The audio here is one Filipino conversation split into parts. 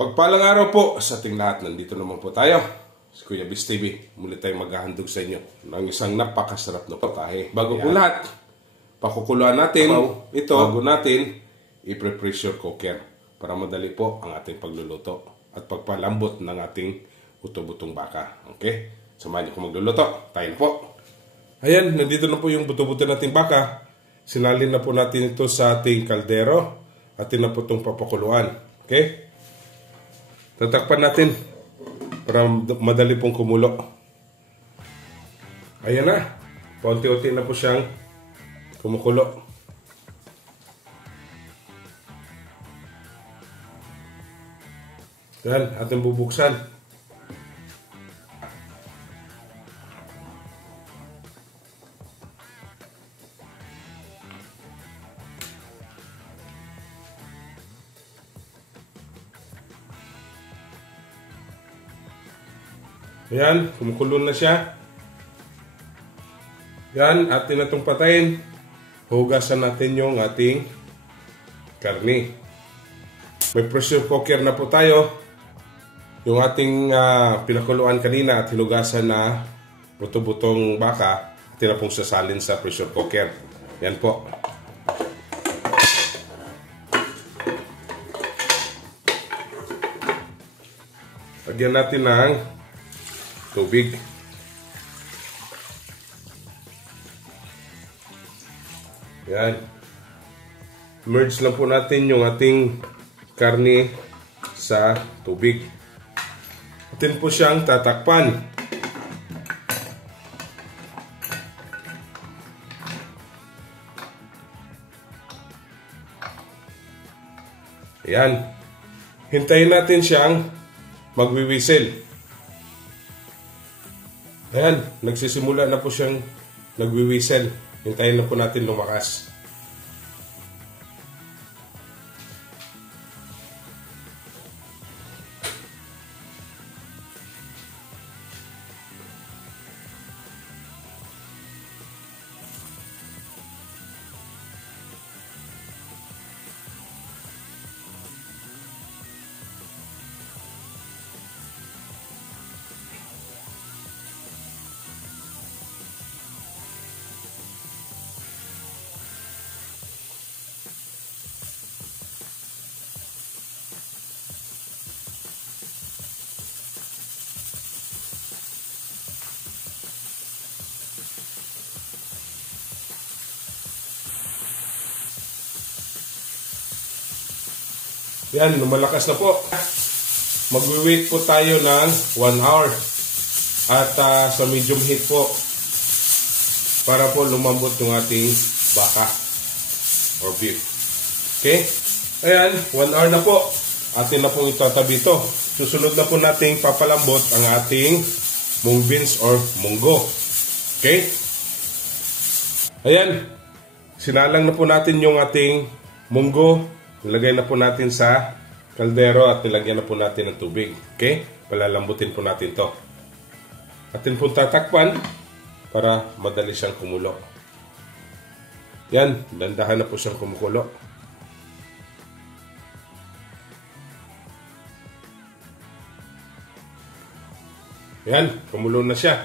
Pagpalang araw po sa ating lahat. Nandito naman po tayo sa Kuya Biz TV. Muli tayong maghahandog sa inyo ng isang napakasarap na putahe. Bago po lahat, pakukuluan natin ito bago natin i-pressure cooker para madali po ang ating pagluluto at pagpalambot ng ating buto-butong baka. Okay? Samahan niyo kung magluluto. Tayo po. Ayan, nandito na po yung buto-buto nating baka. Sinalin na po natin ito sa ating kaldero. Atin na po itong papakuluan. Okay? Tatakpan natin para madali pong kumulo. Ayan na. Paunti-unti na po siyang kumukulo. Yan, ating bubuksan. Ayan, kumukulo na siya. Yan, atin na itong patayin. Hugasan natin yung ating karni. May pressure cooker na po tayo. Yung ating pinakuluan kanina at hinugasan na buto-butong baka, atin na pong sasalin sa pressure cooker. Yan po. Lagyan natin ng tubig. Yan. Merge lang po natin yung ating karne sa tubig. Atin po siyang tatakpan. Yan. Hintayin natin siyang magwiwisel. Ayan, nagsisimula na po siyang nagwiwisel. Hintayin na po natin lumakas. Yan, lumalakas na po. Magwi-wait po tayo ng 1 hour. At sa medium heat po. Para po lumambot yung ating baka. Or beef. Okay? Ayan, 1 hour na po. Atin na pong itatabi ito. Susunod na po nating papalambot ang ating mung beans or munggo. Okay? Ayan. Sinalang na po natin yung ating munggo. Nilagay na po natin sa kaldero at nilagyan na po natin ng tubig. Okay? Palalambutin po natin to. Atin po tatakpan para madali siyang kumulo. Yan, dandahan na po siyang kumukulo. Yan, kumulo na siya.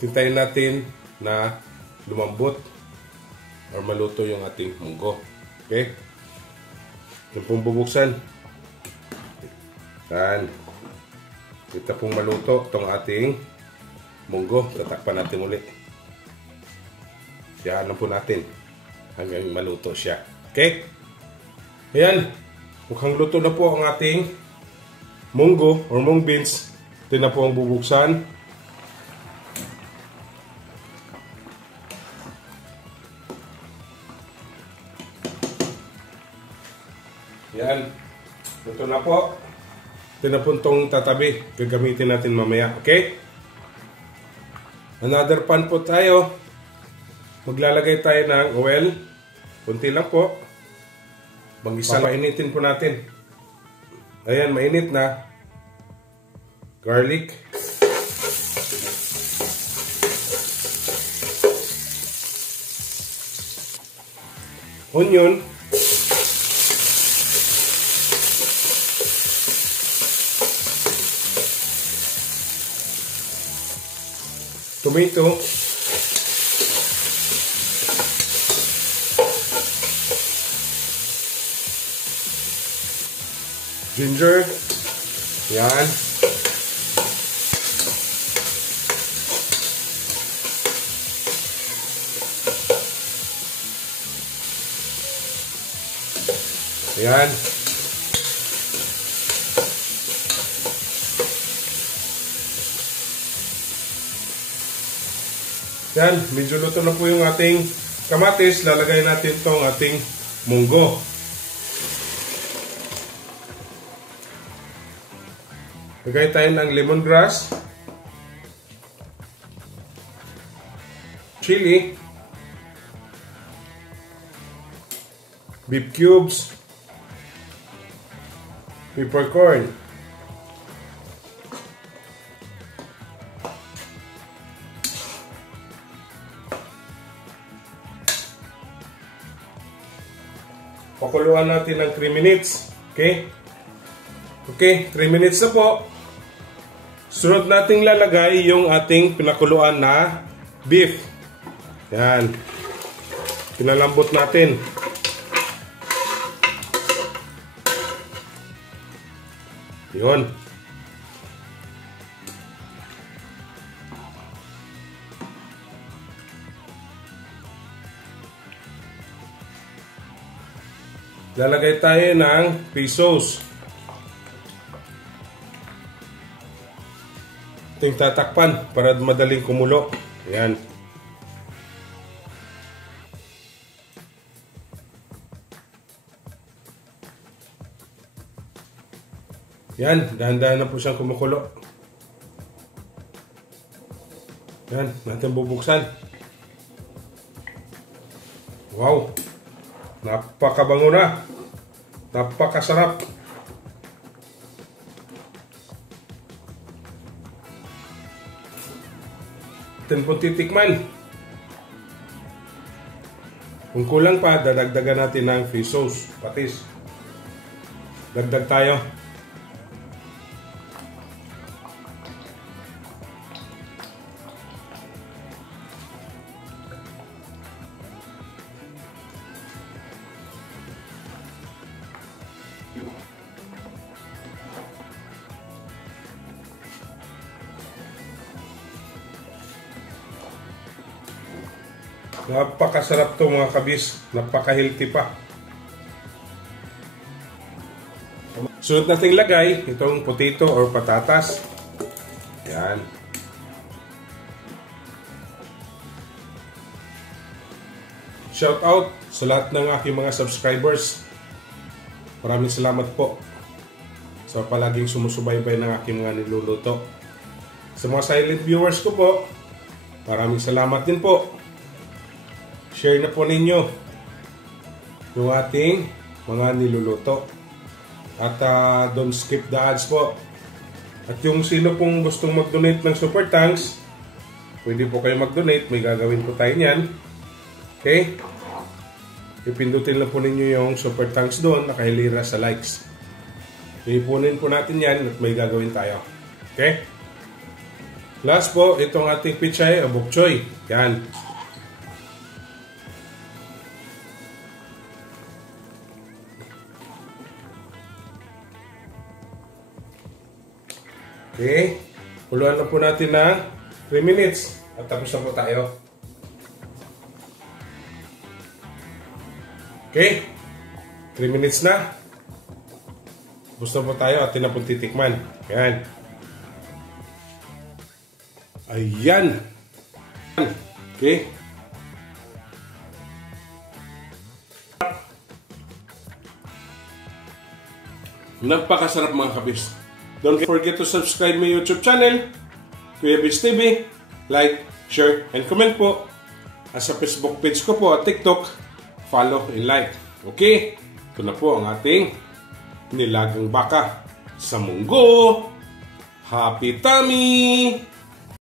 Tintayin natin na lumambot or maluto yung ating munggo. Okay? Yung pong bubuksan. Yan. Kita pong maluto itong ating munggo. Tatakpan natin ulit. Siyaan po natin hanggang maluto siya. Okay? Ayan. Mukhang luto na po ang ating munggo or mung beans. Ito na po ang bubuksan. Yan. Ito na po. Ito na po itong tatabi. Gagamitin natin mamaya. Okay? Another pan po tayo. Maglalagay tayo ng oil. Kunti lang po. Bangisa. Painitin po natin. Ayan, mainit na. Garlic. Onion. tomato. Ginger. Yan. Yan. Yan, medyo luto na po yung ating kamatis. Lalagay natin itong ating munggo. Lagay tayo ng lemongrass, chili, beef cubes, peppercorn, pakuluan natin ng 3 minutes. Okay? Okay, 3 minutes na po. Sunod nating lalagay yung ating pinakuluan na beef. Yan. Pinalambot natin. Yun. Lalagay tayo ng pesos. Ito yung tatakpan para madaling kumulo. Ayan. Yan, dahan-dahan na po siyang kumukulo. Yan, natin bubuksan. Wow! Napakabango na. Napakasarap. Atin po titikman. Kung kulang pa, dadagdagan natin ng fish sauce, patis. Dagdag tayo. Napakasarap to mga kabis. Napaka-healthy pa. Sunod nating lagay itong potato or patatas. Yan. Shout out sa lahat ng aking mga subscribers. Maraming salamat po sa palaging sumusubaybay ng aking mga niluluto. Sa mga silent viewers ko po, maraming salamat din po. Share na po ninyo yung ating mga niluluto. At don't skip the ads po. At yung sino pong gustong mag-donate ng super thanks, pwede po kayo mag-donate. May gagawin po tayo niyan. Okay? Ipindutin lang po ninyo yung super thanks doon. Nakahilira sa likes. Ipunin po natin yan at may gagawin tayo. Okay? Last po, itong ating pichay o bok choy. Yan. Okay, kuluan na po natin ng 3 minutes at tapos na po tayo. Okay, 3 minutes na. Gusto po tayo at na po titikman. Ayan. Ayan. Okay. Napakasarap mga kabis. Don't forget to subscribe my YouTube channel, Kuya Biz TV. Like, share, and comment po. At sa Facebook page ko po at TikTok, follow and like. Okay? Ito na po ang ating nilagang baka sa munggo. Happy tummy!